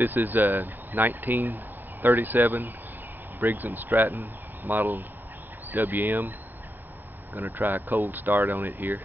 This is a 1937 Briggs and Stratton model WM. Going to try a cold start on it here.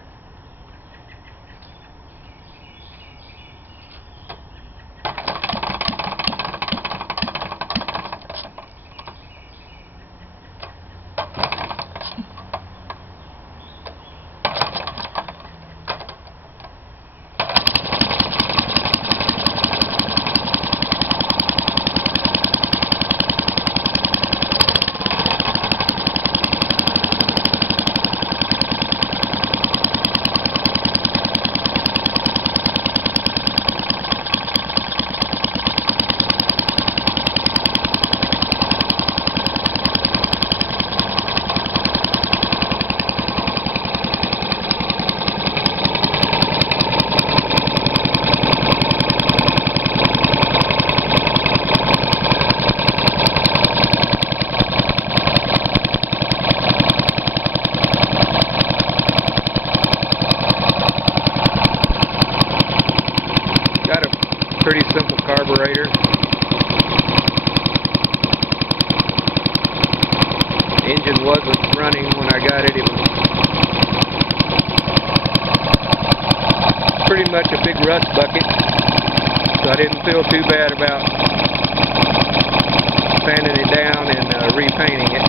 Got a pretty simple carburetor. The engine wasn't running when I got it. It was pretty much a big rust bucket, so I didn't feel too bad about sanding it down and repainting it.